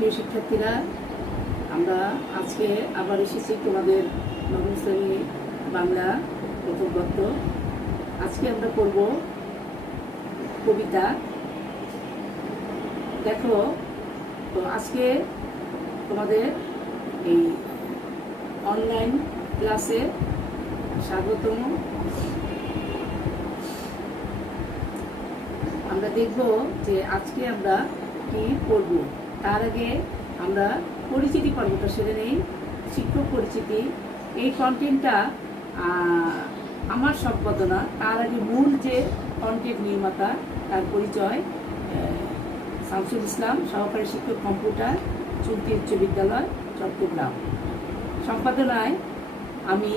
প্রিয় শিক্ষার্থীরা, আমরা আজকে আবার এসেছি তোমাদের নবম শ্রেণী বাংলা প্রথম গদ্য। আজকে আমরা পড়ব কবিতা। দেখো, তো আজকে তোমাদের এই অনলাইন ক্লাসে স্বাগতম। আমরা দেখব যে আজকে আমরা কি পড়ব। তার আগে আমরা পরিচিতি পর্বটা সেরে নেই। শিক্ষক পরিচিতি, এই কন্টেন্টটা আমার সম্পাদনা। তার আগে মূল যে কন্টেন্ট নির্মাতা তার পরিচয়। শামসুল ইসলাম, সহকারী শিক্ষক, কম্পিউটার, চুলতি উচ্চ বিদ্যালয়, চট্টগ্রাম। সম্পাদনায় আমি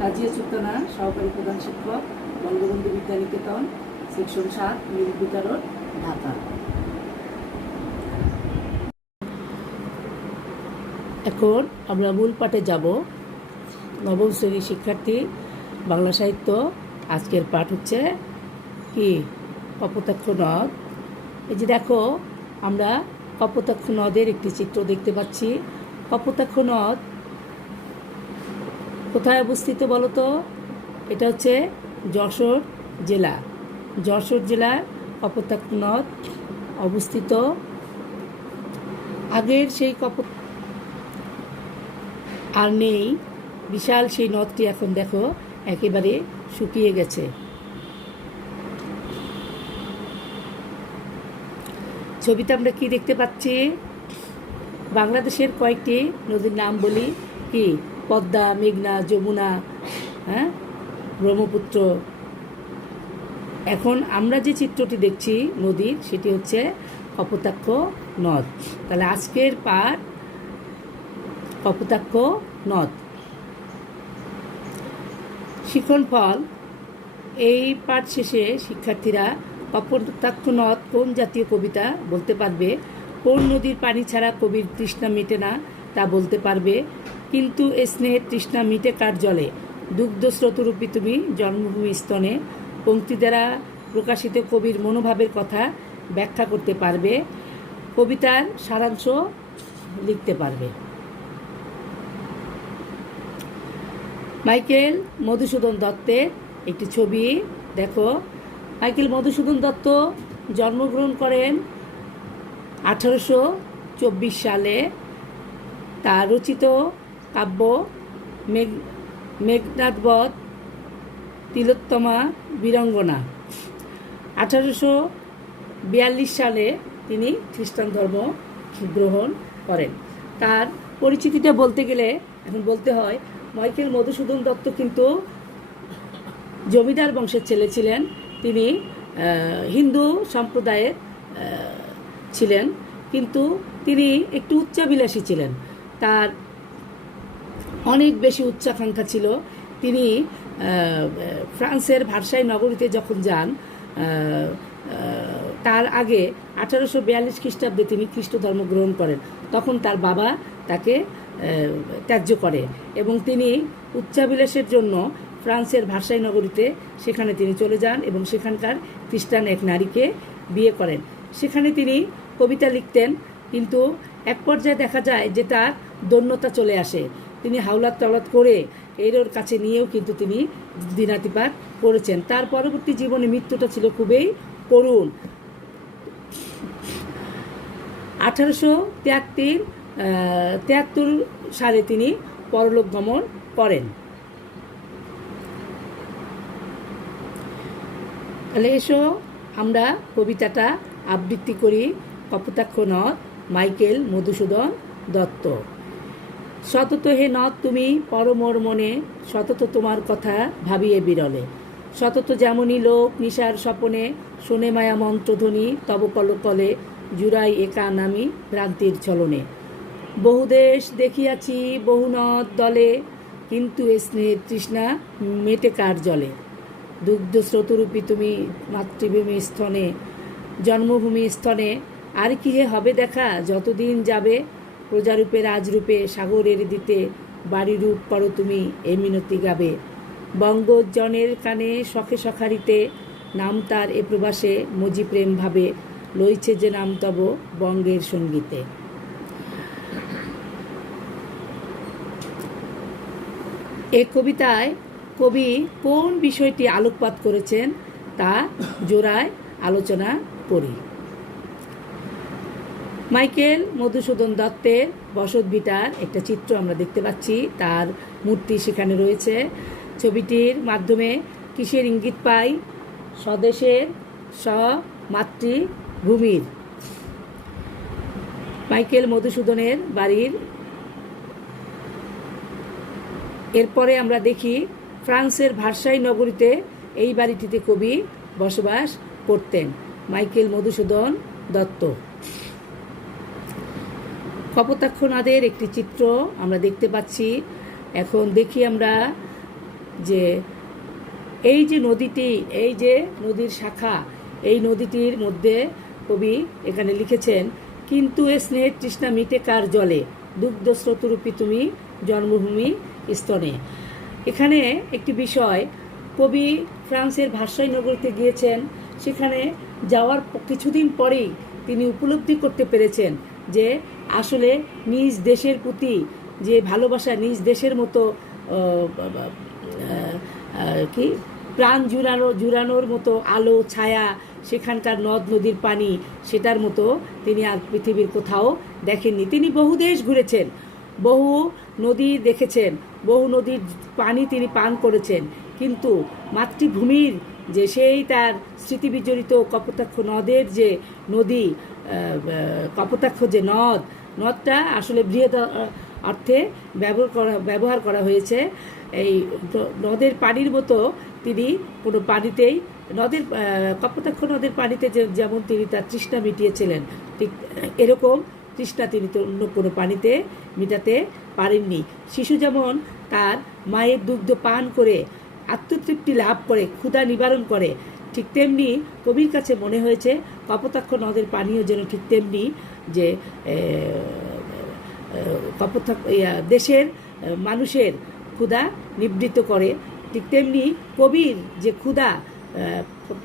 রাজিয়া সুলতানা, সহকারী প্রধান শিক্ষক, বঙ্গবন্ধু বিদ্যানিকেতন, সেকশন 7, মিরপুর রোড, ঢাকা। এখন আমরা মূল পাঠে যাব। নবম শ্রেণীর শিক্ষার্থী, বাংলা সাহিত্য। আজকের পাঠ হচ্ছে কি? কপোতাক্ষ নদ। এই যে দেখো, আমরা কপোতাক্ষ নদের একটি চিত্র দেখতে পাচ্ছি। কপোতাক্ষ নদ কোথায় অবস্থিত বলো তো? এটা হচ্ছে যশোর জেলা। যশোর জেলার কপোতাক্ষ নদ অবস্থিত। আগের সেই আর নেই, বিশাল সেই নদটি এখন দেখো একেবারে শুকিয়ে গেছে। ছবিতে আমরা কি দেখতে পাচ্ছি? বাংলাদেশের কয়েকটি নদীর নাম বলি। কি? পদ্মা, মেঘনা, যমুনা, ব্রহ্মপুত্র। এখন আমরা যে চিত্রটি দেখছি নদীর, সেটি হচ্ছে কপোতাক্ষ নদ। তাহলে আজকের পাঠ কপোতাক্ষ নদ। শিক্ষণফল, এই পাঠ শেষে শিক্ষার্থীরা কপোতাক্ষ নদ কোন জাতীয় কবিতা বলতে পারবে, কোন নদীর পানি ছাড়া কবির তৃষ্ণা মিটে না তা বলতে পারবে, কিন্তু স্নেহের তৃষ্ণা মিটে কার জলে, দুগ্ধ স্রোতরূপী তুমি জন্মভূমি স্তনে, পংক্তি দ্বারা প্রকাশিত কবির মনোভাবের কথা ব্যাখ্যা করতে পারবে, কবিতার সারাংশ লিখতে পারবে। মাইকেল মধুসূদন দত্তের একটি ছবি দেখো। মাইকেল মধুসূদন দত্ত জন্মগ্রহণ করেন 1824 সালে। তার রচিত কাব্য মেঘনাদবধ, তিলোত্তমা, বীরাঙ্গনা। 1842 সালে তিনি খ্রিস্টান ধর্ম গ্রহণ করেন। তার পরিচিতিটা বলতে গেলে এখন বলতে হয়, মাইকেল মধুসূদন দত্ত কিন্তু জমিদার বংশের ছেলে ছিলেন। তিনি হিন্দু সম্প্রদায়ের ছিলেন, কিন্তু তিনি একটু উচ্চাভিলাষী ছিলেন। তার অনেক বেশি উচ্চাকাঙ্ক্ষা ছিল। তিনি ফ্রান্সের ভার্সাই নগরীতে যখন যান, তার আগে 1842 খ্রিস্টাব্দে তিনি খ্রিস্ট ধর্ম গ্রহণ করেন। তখন তার বাবা তাকে ত্যায্য করে এবং তিনি উচ্চাভিলাষের জন্য ফ্রান্সের ভার্সাই নগরীতে সেখানে তিনি চলে যান এবং সেখানকার খ্রিস্টান এক নারীকে বিয়ে করেন। সেখানে তিনি কবিতা লিখতেন, কিন্তু এক পর্যায়ে দেখা যায় যে তার দৈন্যতা চলে আসে। তিনি হাওলাত টাওলাত করে এর কাছে নিয়েও কিন্তু তিনি দিনাতিপাত করেছেন। তার পরবর্তী জীবনে মৃত্যুটা ছিল খুবই করুণ। 1873 সালে তিনি পরলোক গমন করেন। তাহলে এসো আমরা কবিতাটা আবৃত্তি করি। কপোতাক্ষ নদ, মাইকেল মধুসূদন দত্ত। সতত হে নদ তুমি পরমোর মনে, সতত তোমার কথা ভাবিয়ে বিরলে, সতত যেমনই লোক নিশার স্বপনে, শোনে মায়া মন্ত্রধ্বনি তব কলকলে, জুড়াই একা নামি ভ্রান্তির ছলনে। বহুদেশ দেখিয়াছি বহু নদ দলে, কিন্তু স্নেহের তৃষ্ণা মেটে কার জলে, দুগ্ধ স্রোতরূপী তুমি মাতৃভূমি স্তনে, জন্মভূমি স্তনে, আর কি হে হবে দেখা যতদিন যাবে, প্রজারূপে রাজরূপে সাগরের দিতে, বাড়িরূপ করো তুমি এ মিনতি গাবে, বঙ্গজনের কানে শখে সখারিতে, নাম তার এ প্রবাসে মজি প্রেম ভাবে, লইছে যে নাম তব বঙ্গের সঙ্গীতে। এই কবিতায় কবি কোন বিষয়টি আলোকপাত করেছেন তা জোড়ায় আলোচনা করি। মাইকেল মধুসূদন দত্তের বসতভিটার একটা চিত্র আমরা দেখতে পাচ্ছি, তার মূর্তি সেখানে রয়েছে। ছবিটির মাধ্যমে কিসের ইঙ্গিত পাই? স্বদেশের, মাতৃভূমির। মাইকেল মধুসূদনের বাড়ির। এরপরে আমরা দেখি ফ্রান্সের ভার্সাই নগরীতে এই বাড়িটিতে কবি বসবাস করতেন, মাইকেল মধুসূদন দত্ত। কপোতাক্ষ নদের একটি চিত্র আমরা দেখতে পাচ্ছি। এখন দেখি আমরা যে এই যে নদীটি, এই যে নদীর শাখা, এই নদীটির মধ্যে কবি এখানে লিখেছেন, কিন্তু এ স্নেহের তৃষ্ণা মিটে কার জলে, দুগ্ধ স্রোতরূপী তুমি জন্মভূমি স্তনে। এখানে একটি বিষয়, কবি ফ্রান্সের ভার্সাই নগরীতে গিয়েছেন, সেখানে যাওয়ার কিছুদিন পরেই তিনি উপলব্ধি করতে পেরেছেন যে আসলে নিজ দেশের প্রতি যে ভালোবাসা, নিজ দেশের মতো কি প্রাণ জুড়ানোর মতো আলো ছায়া, সেখানকার নদ নদীর পানি, সেটার মতো তিনি আর পৃথিবীর কোথাও দেখেননি। তিনি বহু দেশ ঘুরেছেন, বহু নদী দেখেছেন, বহু নদীর পানি তিনি পান করেছেন, কিন্তু মাতৃভূমির যে সেই তার স্মৃতিবিজড়িত কপোতাক্ষ নদের যে নদী, কপোতাক্ষ যে নদটা আসলে বৃহৎ অর্থে ব্যবহার করা হয়েছে। এই নদের পানির মতো তিনি কোনো পানিতেই কপোতাক্ষ নদের পানিতে যেমন তিনি তার তৃষ্ণা মিটিয়েছিলেন, ঠিক এরকম তৃষ্ণা তিনি তো অন্য কোনো পানিতে মিটাতে পারেননি। শিশু যেমন তার মায়ের দুগ্ধ পান করে আত্মতৃপ্তি লাভ করে, ক্ষুধা নিবারণ করে, ঠিক তেমনি কবির কাছে মনে হয়েছে কপোতাক্ষ নদের পানীয় যেন ঠিক তেমনি যে দেশের মানুষের ক্ষুধা নিবৃত্ত করে। ঠিক তেমনি কবির যে ক্ষুধা,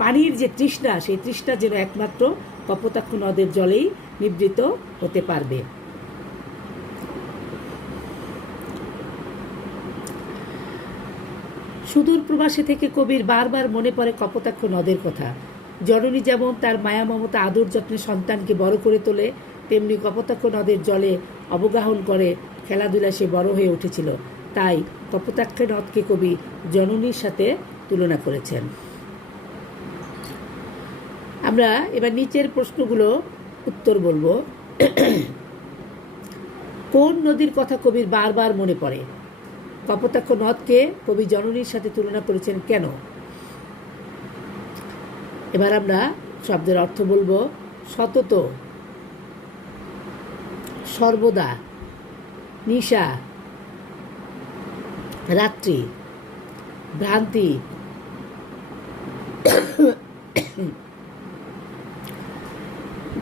পানির যে তৃষ্ণা, সেই তৃষ্ণা যেন একমাত্র কপোতাক্ষ নদের জলেই নিবৃত্ত হতে পারবে। সুদূর প্রবাসে থেকে কবির বারবার মনে পড়ে কপোতাক্ষ নদের কথা। জননী যেমন তার মায়া মমতা আদর যত্নে সন্তানকে বড় করে তোলে, তেমনি কপোতাক্ষ নদের জলে অবগাহন করে খেলাধুলা সে বড় হয়ে উঠেছিল। তাই কপোতাক্ষ নদকে কবি জননীর সাথে তুলনা করেছেন। আমরা এবার নিচের প্রশ্নগুলো উত্তর বলবো। কোন নদীর কথা কবির বারবার মনে পড়ে? কপোতাক্ষ নদকে কবি জননীর সাথে তুলনা করেছেন কেন? এবার আমরা শব্দের অর্থ বলবো। সতত, সর্বদা, নিশা, রাত্রি, ভ্রান্তি,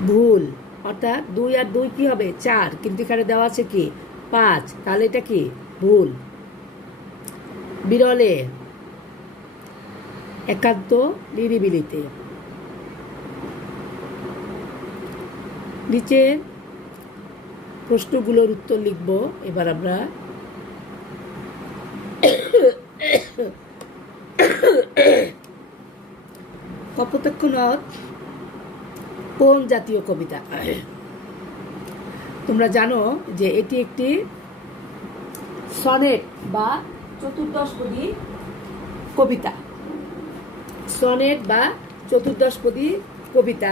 ভুল। অর্থাৎ 2 আর 2 কি হবে? 4, কিন্তু এখানে দেওয়া আছে কি 5, তাহলে এটা কি ভুল। বিরলে, একান্ত নিরিবিলিতে। নিচের প্রশ্নগুলোর উত্তর লিখব। এবার আমরা কপোতাক্ষ নদ কোন জাতীয় কবিতা? তোমরা জানো যে এটি একটি সনেট বা চতুর্দশপদী কবিতা। সনেট বা চতুর্দশপদী কবিতা।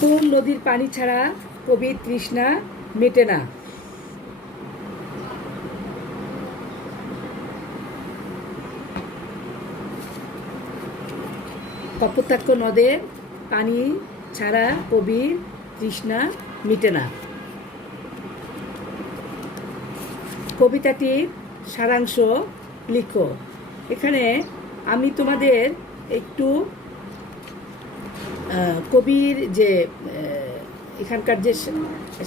কোন নদীর পানি ছাড়া কবির তৃষ্ণা মেটে না? কপোতাক্ষ নদের পানি ছাড়া কবির তৃষ্ণা মিটে না। কবিতাটির সারাংশ লিখো। এখানে আমি তোমাদের একটু কবির যে এখানকার যে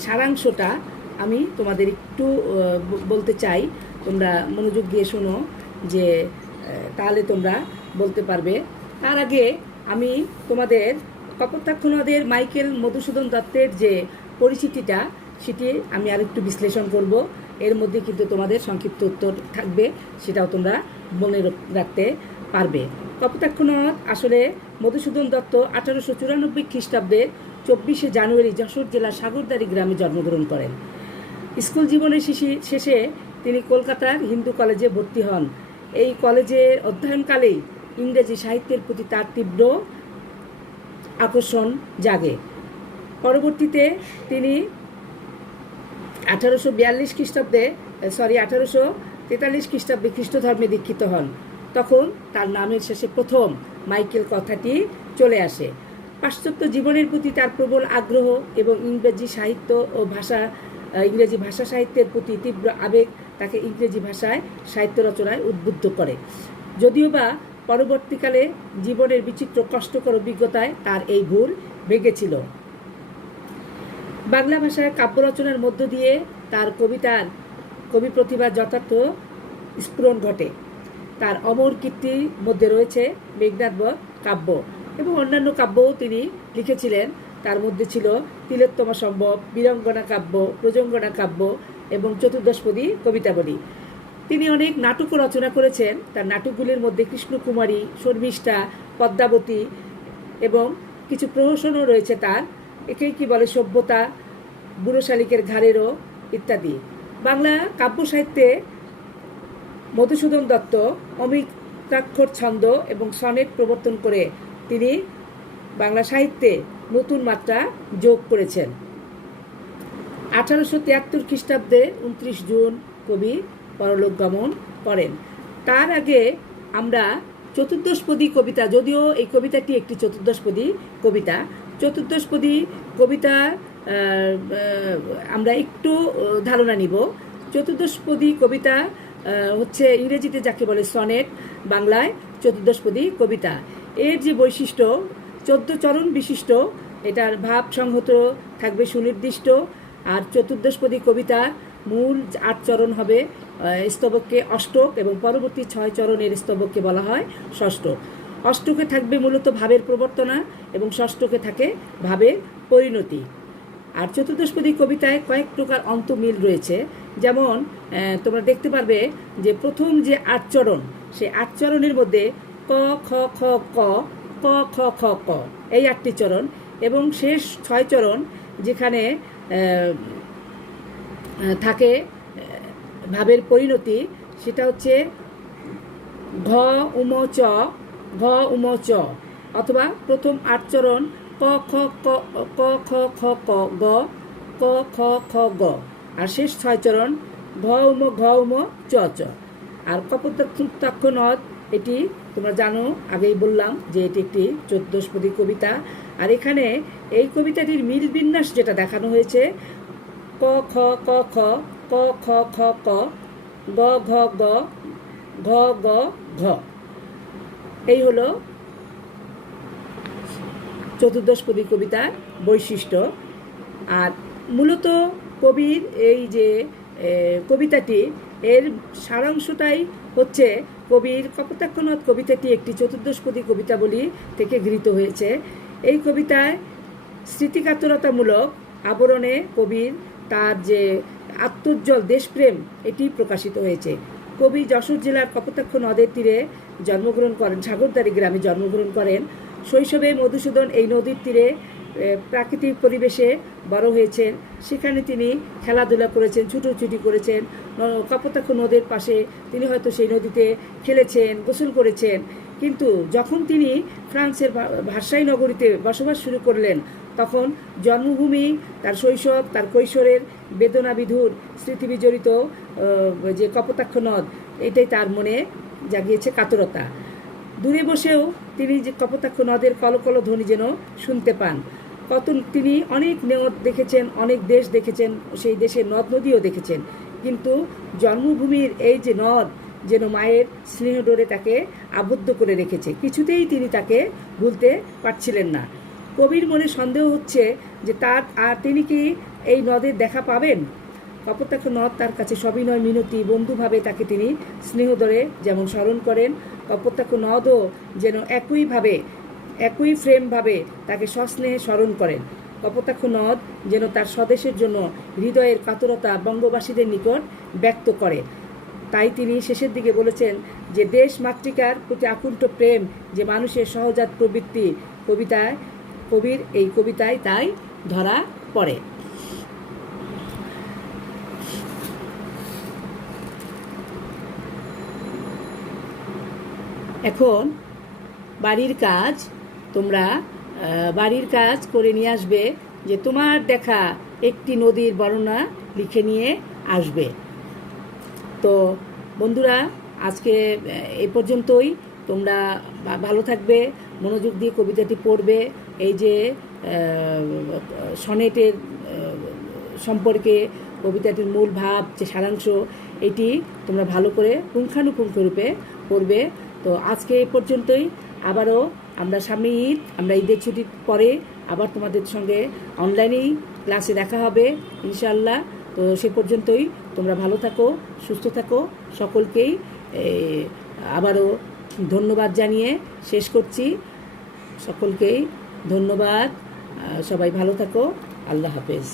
সারাংশটা আমি তোমাদের একটু বলতে চাই, তোমরা মনোযোগ দিয়ে শোনো, যে তাহলে তোমরা বলতে পারবে। তার আগে আমি তোমাদের কপোতাক্ষ নদের মাইকেল মধুসূদন দত্তের যে পরিচিতিটা সেটি আমি আরেকটু বিশ্লেষণ করব। এর মধ্যে কিন্তু তোমাদের সংক্ষিপ্ত উত্তর থাকবে, সেটাও তোমরা মনে রাখতে পারবে। কপোতাক্ষ নদ আসলে মধুসূদন দত্ত 1894 খ্রিস্টাব্দে 24শে জানুয়ারি যশোর জেলার সাগরদাড়ি গ্রামে জন্মগ্রহণ করেন। স্কুল জীবনের শেষে তিনি কলকাতার হিন্দু কলেজে ভর্তি হন। এই কলেজে অধ্যয়নকালেই ইংরেজি সাহিত্যের প্রতি তার তীব্র আকর্ষণ জাগে। পরবর্তীতে তিনি 1843 খ্রিস্টাব্দে খ্রিস্ট ধর্মে দীক্ষিত হন। তখন তার নামের শেষে প্রথম মাইকেল কথাটি চলে আসে। পাশ্চাত্য জীবনের প্রতি তার প্রবল আগ্রহ এবং ইংরেজি ভাষা সাহিত্যের প্রতি তীব্র আবেগ তাকে ইংরেজি ভাষায় সাহিত্য রচনায় উদ্বুদ্ধ করে। যদিও বা পরবর্তীকালে জীবনের বিচিত্র কষ্টকর অভিজ্ঞতায় তার এই ভুল ভেঙেছিল। বাংলা ভাষায় কাব্য রচনার মধ্য দিয়ে তার কবি প্রতিভার যথার্থ স্ফুরণ ঘটে। তার অমর কীর্তির মধ্যে রয়েছে মেঘনাদবধ কাব্য এবং অন্যান্য কাব্যও তিনি লিখেছিলেন। তার মধ্যে ছিল তিলোত্তমা সম্ভব, বীরাঙ্গনা কাব্য, প্রজঙ্গনা কাব্য এবং চতুর্দশপদী কবিতাবলী। তিনি অনেক নাটকও রচনা করেছেন। তার নাটকগুলির মধ্যে কৃষ্ণকুমারী, শর্মিষ্ঠা, পদ্মাবতী এবং কিছু প্রহসনও রয়েছে তার। একেই কি বলে সভ্যতা, বুড়ো শালিকের ঘাড়েরও ইত্যাদি। বাংলা কাব্য সাহিত্যে মধুসূদন দত্ত অমিতাক্ষর ছন্দ এবং সনেট প্রবর্তন করে তিনি বাংলা সাহিত্যে নতুন মাত্রা যোগ করেছেন। 1873 খ্রিস্টাব্দে 29 জুন কবি পরলোক গমন করেন। তার আগে আমরা চতুর্দশপদী কবিতা, যদিও এই কবিতাটি একটি চতুর্দশপদী কবিতা, চতুর্দশপদী কবিতা আমরা একটু ধারণা নিব। চতুর্দশপদী কবিতা হচ্ছে ইংরেজিতে যাকে বলে সনেট, বাংলায় চতুর্দশপদী কবিতা। এর যে বৈশিষ্ট্য 14 চরণ বিশিষ্ট, এটার ভাব সংহত থাকবে সুনির্দিষ্ট। আর চতুর্দশপদী কবিতার মূল 8 চরণ হবে স্তবককে অষ্টক এবং পরবর্তী 6 চরণের স্তবককে বলা হয় ষষ্ঠক। অষ্টকে থাকবে মূলত ভাবের প্রবর্তনা এবং ষষ্ঠকে থাকে ভাবের পরিণতি। আর চতুর্দশপদী কবিতায় কয়েক প্রকার অন্তমিল রয়েছে। যেমন তোমরা দেখতে পারবে যে প্রথম যে 8 চরণ, সেই 8 চরণের মধ্যে ক খ খ ক, ক খ খ ক, এই 8টি চরণ, এবং শেষ 6 চরণ যেখানে থাকে ভাবের পরিণতি, সেটা হচ্ছে ঘ উম চ, ঘ উম চ, অথবা প্রথম 8 চরণ ক খ ক, ক খ খ ক গ, ক খ খ গ, আর শেষ 6 চরণ ঘ উম চ চ। আর কপোতাক্ষ নদ, এটি তোমরা জানো, আগেই বললাম যে এটি একটি চতুর্দশপদী কবিতা। আর এখানে এই কবিতাটির মিল বিন্যাস যেটা দেখানো হয়েছে, ক খ ক খ, ক খ খ ক, গ ঘ গ, ঘ গ ঘ, এই হলো চতুর্দশপদী কবিতার বৈশিষ্ট্য। আর মূলত কবির এই যে কবিতাটি, এর সারাংশটাই হচ্ছে কবির কপোতাক্ষ নদ কবিতাটি একটি চতুর্দশপদী কবিতাবলী থেকে গৃহীত হয়েছে। এই কবিতায় স্মৃতিকাতরতামূলক আবরণে কবির তার যে আত্মোজ্জ্বল দেশপ্রেম, এটি প্রকাশিত হয়েছে। কবি যশোর জেলার কপোতাক্ষ নদের তীরে জন্মগ্রহণ করেন, সাগরদাড়ি গ্রামে জন্মগ্রহণ করেন। শৈশবে মধুসূদন এই নদীর তীরে প্রাকৃতিক পরিবেশে বড় হয়েছেন। সেখানে তিনি খেলাধুলা করেছেন, ছুটোছুটি করেছেন। কপোতাক্ষ নদের পাশে তিনি হয়তো সেই নদীতে খেলেছেন, গোসল করেছেন। কিন্তু যখন তিনি ফ্রান্সের ভার্সাই নগরীতে বসবাস শুরু করলেন, তখন জন্মভূমি, তার শৈশব, তার কৈশোরের বেদনাবিধুর স্মৃতিবিজড়িত যে কপোতাক্ষ নদ, এটাই তার মনে জাগিয়েছে কাতরতা। দূরে বসেও তিনি যে কপোতাক্ষ নদের কলকল ধ্বনি যেন শুনতে পান। তিনি অনেক নদ দেখেছেন, অনেক দেশ দেখেছেন, সেই দেশের নদ নদীও দেখেছেন, কিন্তু জন্মভূমির এই যে নদ যেন মায়ের স্নেহডোরে তাকে আবদ্ধ করে রেখেছে, কিছুতেই তিনি তাকে ভুলতে পারছিলেন না। কবির মনে সন্দেহ হচ্ছে যে তিনি কি এই নদের দেখা পাবেন। কপোতাক্ষ নদ তার কাছে সবিনয় মিনতি বন্ধুভাবে তাকে তিনি স্নেহদরে যেমন স্মরণ করেন, কপোতাক্ষ নদও যেন একই ফ্রেমভাবে তাকে সস্নেহে স্মরণ করেন। কপোতাক্ষ নদ যেন তার স্বদেশের জন্য হৃদয়ের কাতরতা বঙ্গবাসীদের নিকট ব্যক্ত করে। তাই তিনি শেষের দিকে বলেছেন যে দেশ মাতৃকার প্রতি আকুণ্ঠ প্রেম যে মানুষের সহজাত প্রবৃত্তি, কবির এই কবিতায় তাই ধরা পড়ে। এখন বাড়ির কাজ করে নিয়ে আসবে যে তোমার দেখা একটি নদীর বর্ণনা লিখে নিয়ে আসবে। তো বন্ধুরা, আজকে এই পর্যন্তই। তোমরা ভালো থাকবে, মনোযোগ দিয়ে কবিতাটি পড়বে। এই যে সনেটের সম্পর্কে কবিতাটির মূল ভাব যে সারাংশ, এটি তোমরা ভালো করে পুঙ্খানুপুঙ্খ রূপে পড়বে। তো আজকে এই পর্যন্তই। আবারও আমরা সামনে ঈদ, আমরা ঈদের ছুটির পরে আবার তোমাদের সঙ্গে অনলাইনেই ক্লাসে দেখা হবে ইনশাআল্লাহ। তো সে পর্যন্তই তোমরা ভালো থাকো, সুস্থ থাকো। সকলকেই আবারও ধন্যবাদ জানিয়ে শেষ করছি। সকলকেই ধন্যবাদ। সবাই ভালো থাকো। আল্লাহ হাফেজ।